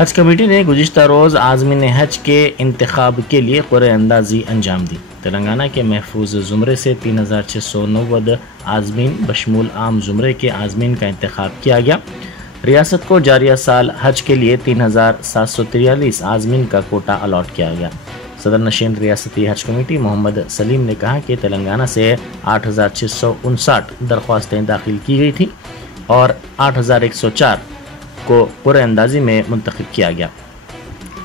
حج committee نے گزشتہ روز عازمین حج کے انتخاب کے لیے قرعہ اندازی انجام دی۔ تلنگانہ کے محفوظ زمرے سے 3690 عازمین بشمول عام زمرے کے عازمین کا انتخاب کیا گیا۔ ریاست کو جاریہ سال حج کے لیے 3743 عازمین کا کوٹا الاٹ کیا گیا۔ صدر نشین ریاستی حج کمیٹی محمد سلیم نے کہا کہ تلنگانہ سے 8659 درخواستیں داخل کی گئی تھیں اور 8104 کو قرعہ اندازی میں منتخب کیا گیا۔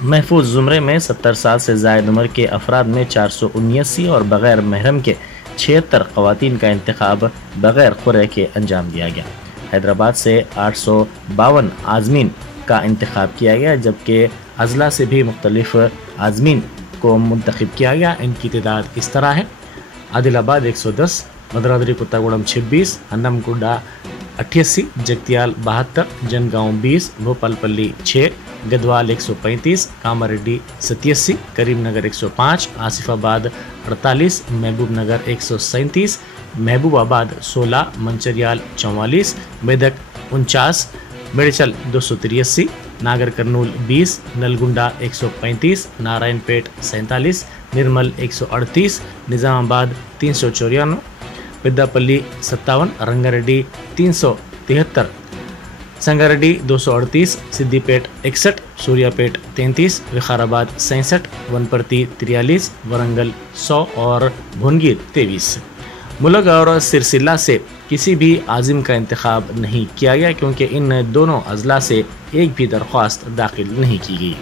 محفوظ زمرے میں 70 سال سے زائد عمر کے افراد میں 479 اور بغیر محرم کے 76 خواتین کا انتخاب بغیر قرعے کے انجام دیا گیا۔ حیدرآباد سے 852 عازمین کا انتخاب کیا گیا، جبکہ اضلاع سے بھی مختلف عازمین کو منتخب کیا گیا۔ ان کی تعداد اس طرح ہے: عادل آباد 110، مدرادری کتاگوڑم 26، انم کنڈا 88، جگتیال 72، جن گاؤں 20، بھوپال پلی 6، گدوال 135، کاماریڈی 87، کریم نگر 105، آصف آباد 48، محبوب نگر 137، محبوب آباد 16، منچریال 44، میدک 49، میڈیچل 283، ناگر کرنول 20، نلگنڈا 135، نارائن پیٹ 47، نرمل 138، نظام آباد 394، پدا پلی 57، رنگاریڈی 373، سنگاریڈی 238، سدی پیٹ 61، سوریا پیٹ 33، وقار آباد 67، ونپرتی 43، ورنگل 100 اور بھونگیر 23۔ ملک اور سرسلہ سے کسی بھی عازم کا انتخاب نہیں کیا گیا کیونکہ ان دونوں اضلاع سے ایک بھی درخواست داخل نہیں کی گئی۔